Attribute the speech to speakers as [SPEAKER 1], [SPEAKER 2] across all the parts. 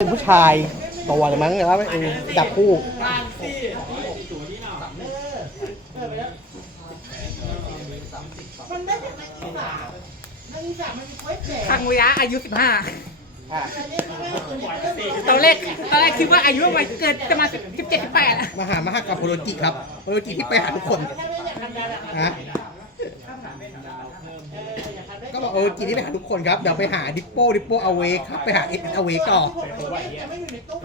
[SPEAKER 1] เป็นผู้ชายตัวเลยมั้งแล้วเออจับคู่
[SPEAKER 2] มันได้จากนักศึกษานักศึกษามันมีไว้แจก
[SPEAKER 3] ทางระยะอายุ 15
[SPEAKER 1] อะ
[SPEAKER 2] แต่เล่นไม่ได้ตัวนี้ก็มี
[SPEAKER 3] ตอนแรกตอนแรกคิดว่าอายุประมาณเกินจะมา17 18อะ
[SPEAKER 1] มหามหากรรมโพโลจิครับโพโลจิที่ไปหาทุกคน
[SPEAKER 2] ถ้าไม่อยากทำงานอะ
[SPEAKER 1] ฮะ ก็บอกโพโลจิที่ไปหาทุกคนครับ เดี๋ยวไปหาดิปโป้ดิปโป้เอาเวกครับ ไปหาเอ็นเอาเวกต่อ
[SPEAKER 2] จะไม่อยู่ในตู้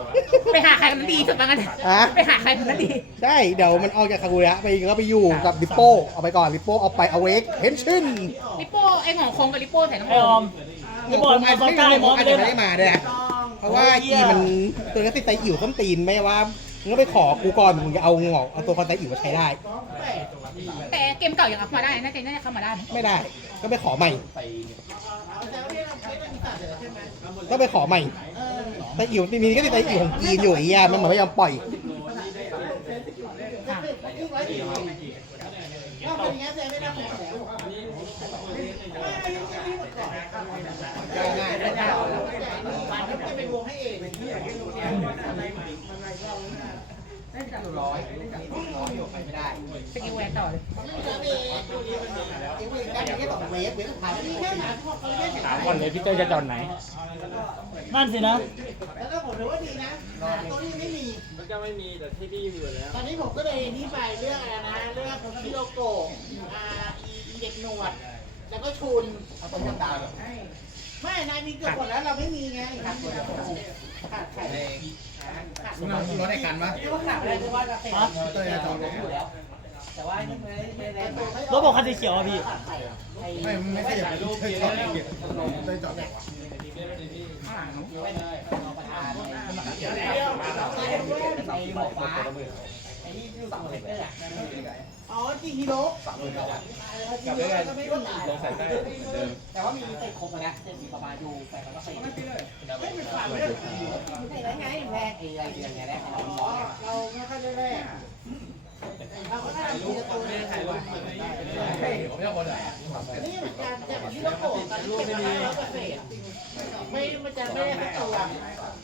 [SPEAKER 3] ไปหาใครคนนั้นดีสุดบ้างกัน
[SPEAKER 1] ฮะ
[SPEAKER 3] ไปหาใครคนนั้นดี
[SPEAKER 1] ใช่ เดี๋ยวมันออกจากคากุระไปก็ไปอยู่กับดิปโป้เอาไปก่อนดิปโป้เอาไปเอาเวกเฮนชิน
[SPEAKER 3] ลิโป้ไอ้หงอคงกับลิโป้ใส่น้ำ
[SPEAKER 4] ไอ้
[SPEAKER 3] อ
[SPEAKER 4] อ
[SPEAKER 3] ม
[SPEAKER 4] อมไม่บอกไอ้บอลใกล้มอง
[SPEAKER 1] อาจ
[SPEAKER 4] ไม่
[SPEAKER 1] จะ
[SPEAKER 4] ได้
[SPEAKER 1] ไม่ได้มาด้วยนะเพราะว่ากีมันตัวนี้ติดใจอิ๋วต้นตีนไม่ว่ามึงก็ไปขอกูก่อนมึงจะเอางอกเอาตัวคอนไตอิ๋วมาใช้ได้
[SPEAKER 3] แต่เกมเก่ายังเอาเข้ามาได้น่าจะน่าจะเข้ามาได้
[SPEAKER 1] ไม่ได้ ก็ไปขอใหม่
[SPEAKER 2] แต่ว่าเนี่ยเราใช้นักศึกษาเสร็จแล้วใช่ไป
[SPEAKER 1] ขอใหม่
[SPEAKER 2] เออ
[SPEAKER 1] ไตอิ๋วมีก็ติดไตอิ๋วของจีนอยู่ไอ้เหี้ยมันเหมือนไม่ยอมปล่อย
[SPEAKER 2] จะ เป็นไปที่ไว้ดีถ้าเป็นอย่างนี้นแสดงไม่ได้แล้วไม่ไม่ไม่ไม่หมดก่อนวันนี้จะเป็นวงให้เอง
[SPEAKER 3] สกิลแวนต่อเลย
[SPEAKER 2] มีแค่หนพวกเขาเล่น
[SPEAKER 4] ถามก่อนเลยพี่เต้ยจะจอดไหน นั่นสินะ
[SPEAKER 2] แล้วก็ผมถือว่าดีนะตัวนี้ไม่มี
[SPEAKER 5] มันก็ไม่มีแต่ที่พี่อยู่แล้ว
[SPEAKER 2] ตอนนี้ผมก็เลยนี่ไปเรื่องอะไรนะเรื่องฮิโรโกะอ่าอีเด็กหนวด แล้วก็ชุนไม่นายมีเกือบหมดแล้วเราไม่มีไงขาดขาดใครขาด
[SPEAKER 1] รถในกันปะ
[SPEAKER 2] เรียกว่าขาดอะไรก็ว่าจะเป็น
[SPEAKER 1] เตยจะจอดไหน
[SPEAKER 2] แต่ว่าไม่ไม่ไม่ได้
[SPEAKER 4] รถบอกคันสีเขียวอะพี่
[SPEAKER 1] ไม่ไม่ใช่อย่างนี้เตยจอดไหนเตยจอดไหนวะ
[SPEAKER 2] อ๋อจริง ฮิโร่
[SPEAKER 5] กับด้วยกันลงสายใต้เหมือนเดิม
[SPEAKER 6] แต่ว่ามีเตะครบแล้วเตะมีประมาณอยู่แปดแล้วก็สี่
[SPEAKER 2] ไม่เป็นขาดไม่ได้
[SPEAKER 6] ใช่แล้วไงแรกไอ้อะไรอย่างเงี้ยแรกเรา
[SPEAKER 2] เราไม่ค่อยได้แรกเราก็ได้ทีละตัวนี่เหมือนกันแต่ฮิโรโกะตอนนี้เป็นร้อยเปอร์เซ็นต์ ไม่มันจะไม่ได้สักตัว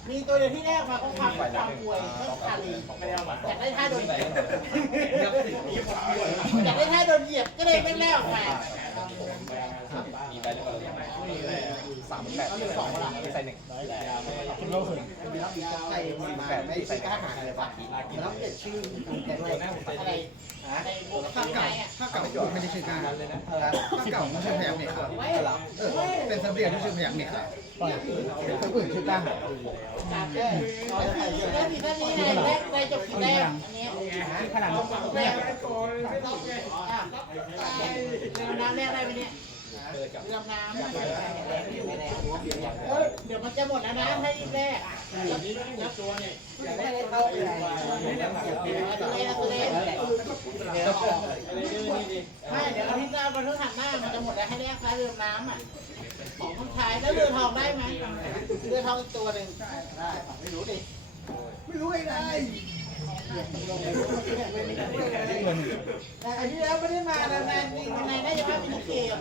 [SPEAKER 2] มีตัวเดียวที่แรกมาก็ความความป่วยก็คาลีอยากได้ท่าโดนเหยียบอยากได้ท่าโดนเหยียบก็เลยไม่แลกออกมา
[SPEAKER 5] สามแปดสองใส่หนึ่ง
[SPEAKER 1] ใส่แปดไม่ใส่กล้าหาอะไรปะแล้วเปลี่ยนชื่อแกด้วย
[SPEAKER 2] อะไรในบุก
[SPEAKER 1] ถ้า
[SPEAKER 2] ไง
[SPEAKER 1] เก่า
[SPEAKER 2] อะ
[SPEAKER 1] ถ้าเ่ชื่อการเลยนะถ้าเก่าไม่ใช่พยักเนี่ยเออเป็นเสบียงที่ชื่อพยักเนี่ยคนอื่นชื่อกาหา
[SPEAKER 2] แล้วทีนี้ในแรกจบทีแรกอันนี้
[SPEAKER 3] ขนาด
[SPEAKER 2] แรกน้ำแรกได้ไหมเนี่ยเรือน้ำ เดี๋ยวมันจะหมดแล้วนะให้แรกนับตัวเนี่ย
[SPEAKER 6] ไม่ได้เข้าไปไหน
[SPEAKER 2] ตัวเล่ตัวเล่ไม่เดี๋ยวอาทิตย์หน้าวันพฤหัสหน้ามันจะหมดแล้วให้แรกใช้เรือน้ำอะของคนชายแล้วเรือทองได้ไหมเรือทองอีกตัวหนึ่งได้ไม่รู้ดิ
[SPEAKER 1] ไม่รู้ไอ้ไร
[SPEAKER 2] แต่อันที่แล้วไม่ได้มาแล้วนานจริงในน่าจะว่ามินิเกม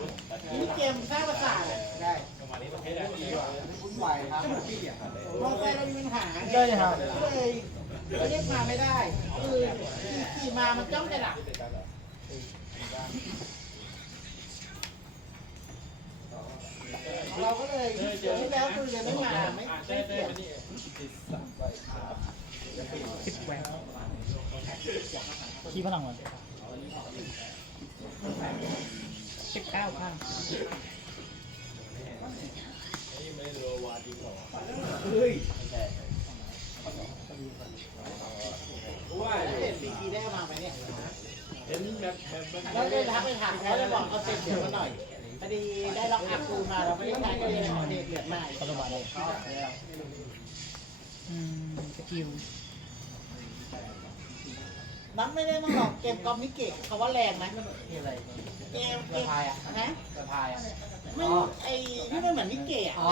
[SPEAKER 2] มินิเกมสร้างประสาทได้ วุ่นวายครับมอเตอร์ไซค์เรามีปัญหา
[SPEAKER 4] ได้ครับ
[SPEAKER 2] ก็เลยก็เรียกมาไม่ได้คือขี่มามันจ้องจะหลับเราก็เลยเดี๋ยวที่แล้วคือยังไม่มาไม่ไม่เปลี่ยน
[SPEAKER 3] สิบแวน
[SPEAKER 4] ขี้พลังมัน
[SPEAKER 3] สิบเก้าข้าง
[SPEAKER 2] เห็นปีกีได้มาไหมเนี่ย
[SPEAKER 5] เห็นแบบแบบแบบ
[SPEAKER 2] เราได้ทักไปถามเขาแล้วบอกเอาเซ็นเดี๋ยวมาหน่อยพอดีได้ล็อกอัพคูมาเราไม่ได้ใช้ก็เลยขอเดทเหลือใหม่
[SPEAKER 4] ปัจจุบันเลย
[SPEAKER 3] อืมสกิล
[SPEAKER 2] นับไม่ได้ต้องหรอกเกมกอล์ฟนี่เก่งเขาว่าแรงไหม
[SPEAKER 6] อะไร
[SPEAKER 2] เกมเกมนะ
[SPEAKER 6] สะพายอะ
[SPEAKER 2] ไม่ไอ้ที่มันเหมือนนิเกะ
[SPEAKER 6] อ๋อ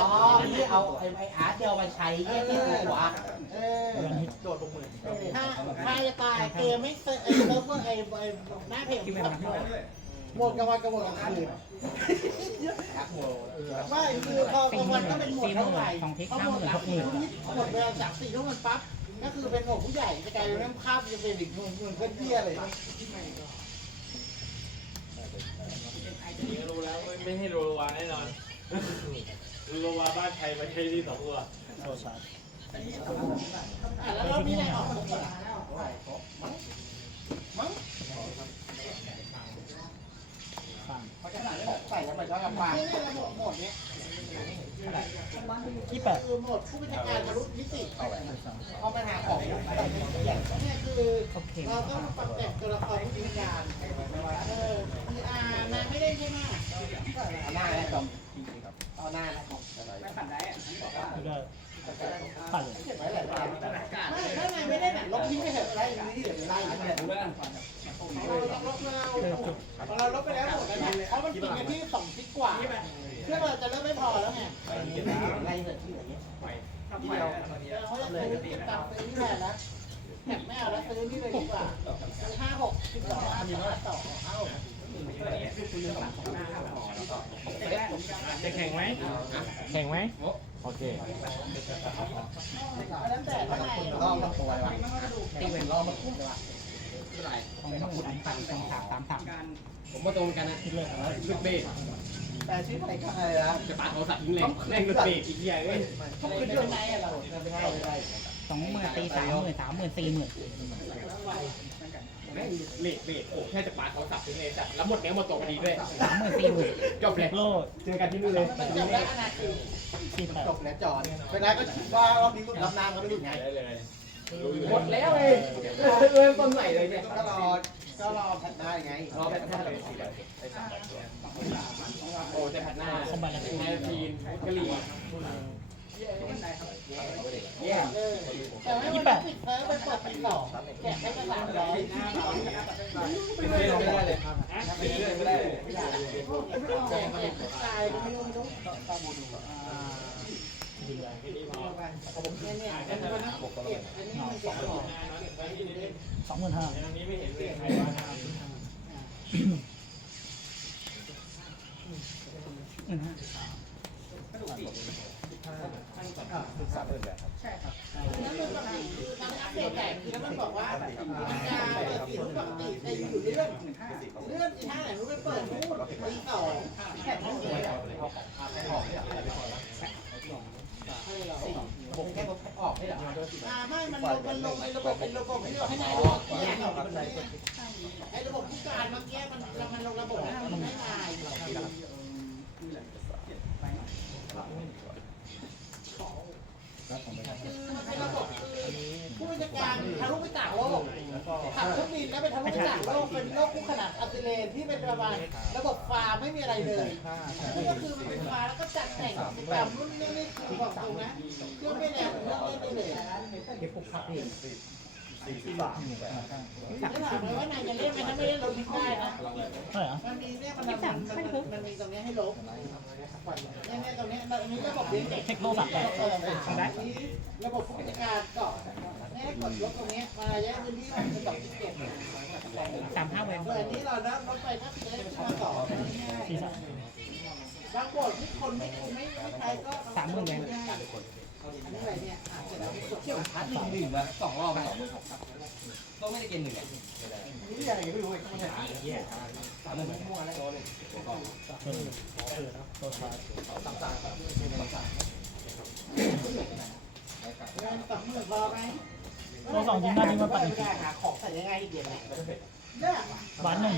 [SPEAKER 6] ที่เอาไอ้ไอ้อาร์ตเดียวมาใช้เนี่ยที่หัว
[SPEAKER 2] เออถ้าถ้าจะตายเกมไม่เซอร์ไอ้เซิร์ฟเวอร์ไอ้ไอ้หน้าเพจของเขาหมดกลางวันกับหมดกลางคืนไม่คือพอกลางวันก็เป็นหมดเท่าไหร่พอหมดหลังสี่ทุ่มหมดเวลาจากสี่ทุ่มมันปั๊บ ก็คือเป็นหมดผู้ใหญ่จะกลายเป็นน้ำข้ามจะเป็นอีกหนึ่งหนึ่งเพื่อนเบี้ยเลย
[SPEAKER 5] รู้แล้วไม่ให้โรวาแน่นอนโรวาบ้านไทยมาใช้ที่สองตัว
[SPEAKER 4] โซชาร์
[SPEAKER 2] อะแล้วเรามีอะไรออกหมดมั้ง
[SPEAKER 4] ฟัง
[SPEAKER 2] ใส่แล้วมันก็กำลังนี่นี่ระบบหมดเนี้ย
[SPEAKER 4] ที่แปด
[SPEAKER 2] คือหมดผู้บัญชาการมนุษย์นิติพอปัญหาของเนี่ยคือเราต้องปรับแต่งตัวละครผู้บัญชาการเออคืออ่านาไม่ได้ใช่ไหม
[SPEAKER 6] เอาหน้าแล้วจอมเอาหน้าแล้ว
[SPEAKER 2] ไม่ผ่านได้อะ
[SPEAKER 4] ไม่ได้ปั่นเลย
[SPEAKER 2] จะซื้อติดตาซื้อนี่แหละนะแหกแม่เอาแล้วซื้อนี่เลยดีกว่าซื้อห้าหกสิบสองห้าสิบห้าต่อเอ้า
[SPEAKER 5] จะแข่งไหมแข่งไหมโอเค
[SPEAKER 2] แล้วแต่เท่าไหร่
[SPEAKER 6] รอบมาตัววะตีเป็นรอบมาคุ้มเลยวะ
[SPEAKER 3] ของหมูสามสามสามสามสามสาม
[SPEAKER 5] ผมมาตรงกันนะ
[SPEAKER 4] คิดเลย
[SPEAKER 5] ลูกเบรก
[SPEAKER 6] แต่ชื่ออะไรก็อะไรนะ
[SPEAKER 5] จะปาดโทรศัพท์ทิ้งเลยแม่งลูกเบรกอีกอย่างเอ้ย
[SPEAKER 2] ทุกคนด้วยไหนอะเรา
[SPEAKER 6] ไม่ได้ไม่ได้
[SPEAKER 3] สองหมื่นตีสามหมื่นสามหมื่นสี่หมื่น
[SPEAKER 5] แม่งเบรกเบรกโอ้แค่จะปาโทรศัพท์ทิ้งเลยแต่แล้วหมดเนี้ยหมดตัวพอดีด้วย
[SPEAKER 3] สามหมื่นสี่หมื่น
[SPEAKER 5] จบเลย
[SPEAKER 4] โลด
[SPEAKER 5] เจอกันที่นู่นเลย
[SPEAKER 2] มันจบแล้วอนาคต
[SPEAKER 4] ที่แปด
[SPEAKER 6] จบแล้วจอดเป็นไรก็คิดว่ารอบนี้รุ่นรับน้ำก็ไม่รุ่นไง
[SPEAKER 5] ได้เลยหมดแล้วเองเริ่มต้นใหม่เลยเนี่ย
[SPEAKER 6] ก็รอก็รอผัดหน้าไงรอแค่แค่แบบ
[SPEAKER 5] โอ้จะผัดหน้า
[SPEAKER 4] คอมบัตแล้ว
[SPEAKER 5] แฮร์พีนกะหรี่
[SPEAKER 6] เนี่ ย
[SPEAKER 2] เออแต่ว่มันปิดเซิร์ฟไปเปิดปีสองแจกให้กระสามร้อย
[SPEAKER 5] ไม่ได้ได้เลยครับไม่ได้ไม่ได้
[SPEAKER 2] แจกแจกตายไม่รู้ไม่รู้
[SPEAKER 4] ดีเลย
[SPEAKER 2] เนี่ยเนี่ยอันนี้มันเก็บอันเก็บของเก็บไว้ดูเล่น
[SPEAKER 4] สองหมื่นห้า
[SPEAKER 2] แล้วมันปกติคือทำอัปเดตแต่คือแล้วมันบอกว่ามันจะเปิดสี่ทุ่มปกติแต่อยู่เลื่อนเลื่อนอีท่าไหนรู้ไปเปิดนู่นตีสองแค่นั้นเองอะไรหรอ
[SPEAKER 6] ผมแค่ออกให้เหรอ
[SPEAKER 2] อ่าไม่มันลงมันลงในระบบเป็นระบบที่เราให้นายลงเนี่ยไอ้ระบบผู้การเมื่อกี้มันมันลงระบบให้มันไม่นายคือมันเป็นระบบคือ ผู้บัญชาการทะลุไปต่างโลกขับเครื่องบินแล้วไปทะลุไปต่างโลกเป็นโลกคู่ขนาดอัลเทเลนที่เป็นประมาณระบบฟาร์ไม่มีอะไรเลยนี่ก็คือมันเป็นฟาร์แล้วก็จัดแต่งแบบรุ่นนี้นี่คือบอกตรงนะเครื่องไม่แรงเรื่องเล่นได้เล ยจะถามเลยว่านายจะเล่นไหมถ้าไม่เล่นลบทิ้งได้นะ
[SPEAKER 4] เท่าไหร่อะ
[SPEAKER 2] มันมีเนี่ยมันมันมันมันมีตรงนี้ให้ลบเนี่ยเนี่ยตรงนี้อันนี้ระบบเลี้ยงเด็ก
[SPEAKER 4] เทคโนสามแปด
[SPEAKER 2] เอออันนี้ระบบผู้จัดการก่อนเนี่ยกดลบตรงนี้มาแยกพื้นที่มันเป็นแบบที่เก็บ
[SPEAKER 3] สามห้าเวน
[SPEAKER 2] เออที่เรานับรถไปก็คือได้ขึ้นมาต่อ
[SPEAKER 4] สี่สาม
[SPEAKER 2] บางบทที่คนไม่ไม่ไม่ใช้ก็ อันนี้อะไรเนี่ยอะเสร็จแล้วกดเที่ยว
[SPEAKER 6] พัดหนึ่งหนึ่งมาสองรอบแล้วก็ไม่ได้กินหนึ่งอะ
[SPEAKER 2] นี่อะไรไม่รู้เลยมันจะ
[SPEAKER 6] สามหมื่นมั่วแล้ว
[SPEAKER 4] เออโซชาร์
[SPEAKER 2] เงินสองหมื่นพอไหม
[SPEAKER 4] โซสองจริงหน้าที่มันปั่น
[SPEAKER 2] ไม่ได้หาของใส่ยังไงอีกเดียวเนี่ยเนี่ย
[SPEAKER 4] บ้านหนึ่ง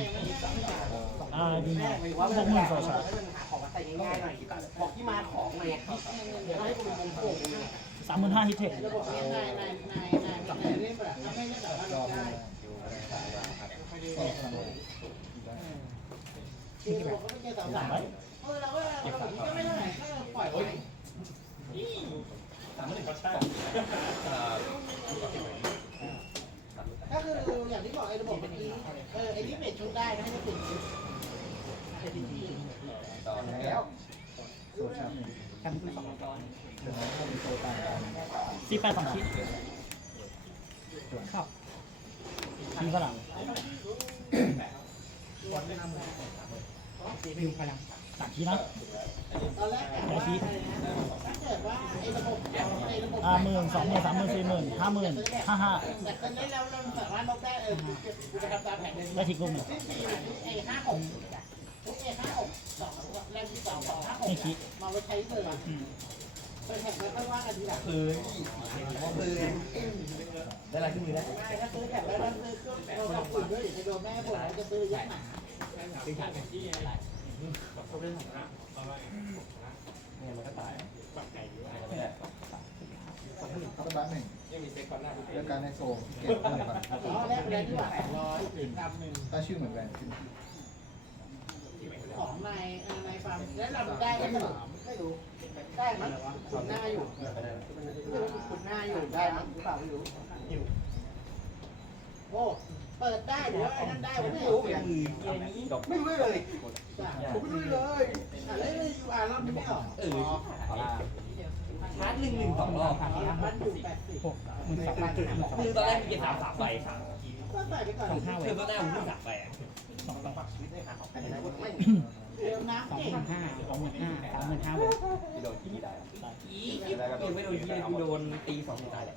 [SPEAKER 4] อ่าดี
[SPEAKER 6] แม่
[SPEAKER 4] มาก
[SPEAKER 6] หมายว่า
[SPEAKER 4] หกหมื่นโซชาร์
[SPEAKER 6] ให้มันหาของมาใส่ง่ายๆหน่อยบอกที่มาของไง
[SPEAKER 2] เดี๋ยวให้คุณมงคล
[SPEAKER 4] สามหมื่นห้าฮิตเทค
[SPEAKER 2] ระบบนี้นายนายนายนายนายเล่บบไม่ไม่สามารถได้คือระบบก็ไม่ใช่สามสามเออเราก็ระบบนี้ก็ไม่เท่าไหร่ก็ปล่อยไว้ก็คืออย่างที่บอกไอ้ระบบเมื่อกี้เออไอ้ที่เมทชุดได้นะให้ติดชุด
[SPEAKER 6] แล้ว
[SPEAKER 3] จำที่สอง
[SPEAKER 4] สี่แปดสองคิด
[SPEAKER 3] ครับ
[SPEAKER 4] ทีฝรั่ง
[SPEAKER 3] วิวพลัง
[SPEAKER 4] สามคีนะ
[SPEAKER 2] ตอนแรกกะว่า อะไรนะถ้าเกิดว่าไอ้ระบบไอ้ระบบ
[SPEAKER 4] อ่าหมื่นสองหมื่นสามหมื่นสี่หมื่นห้าหมื่นห้าห้า
[SPEAKER 2] แต่ตอนนี้เราเราสามารถลบได้เออกูจะทำตามแผนเลย
[SPEAKER 4] ได้ทิกลุมหนึ่ง
[SPEAKER 2] ที่สี่ไอ้ห้าหกไอ้ห้าหกสองแรงที่สองสองห้าหกมาไว้ใช้เลยไปแข่งแล้วค่อยว่ากันทีหลัง
[SPEAKER 6] คือคือได้อะไรขึ้นมือได้
[SPEAKER 2] ไม่ถ้าซื้อแข่งแล้วเราซื้อเครื่องเราทำฝุ่นด้วยเดี๋ยวจะโดนแม่บ่นเราจะซื้อยักษ์หนา
[SPEAKER 6] เนี่ ยมันก็ตาย
[SPEAKER 1] เขาตะบ้านหนึ่งเรื่องการให้โซมเก็บหนึ่งก่อน
[SPEAKER 2] อ๋อแรกแรกที่ว่าแปดร้อยตามหนึ่ง
[SPEAKER 1] ถ้าชื่อเหมือนแบรนด์ขึ้น
[SPEAKER 2] ของในในฟาร์มแล้วเราได้ไหมไม่รู้ได้มั้งขุนหน้าอยู่ขุนหน้าอยู่ได้มั้งหรือเปล่าไม่รู้อยู่โอ้ เปิดได้หรือว่าไอ้นั่นได้ผมไม่รู้เหมือนกันไม่รู้เลยผมไม่รู้เลยอะแล้วอยู่อ่านรอบนี้ไม่ออก
[SPEAKER 6] เออชาร์จหนึ่งหนึ่งสองรอบ
[SPEAKER 2] มันอยู่แปดสิบ
[SPEAKER 3] หกหมื่นสองพัน
[SPEAKER 6] คือตอนแรกมีสามสามใบสาม
[SPEAKER 2] ก็ใส่ไปก่อน
[SPEAKER 3] ห้าเว
[SPEAKER 6] คือ
[SPEAKER 3] ท
[SPEAKER 6] ตอนแรกผมขึ้นสามใบอะ
[SPEAKER 3] สองสอง
[SPEAKER 2] เร็ว
[SPEAKER 3] ส
[SPEAKER 2] น้ำ
[SPEAKER 3] อง
[SPEAKER 2] เก่ง
[SPEAKER 3] หมื่นห้าสองหมื่นห้าสามหมื่นห้าเวท
[SPEAKER 6] โดนที่ได้อีกไม่โดนที่โดนตีสองหมื่นตายแหละ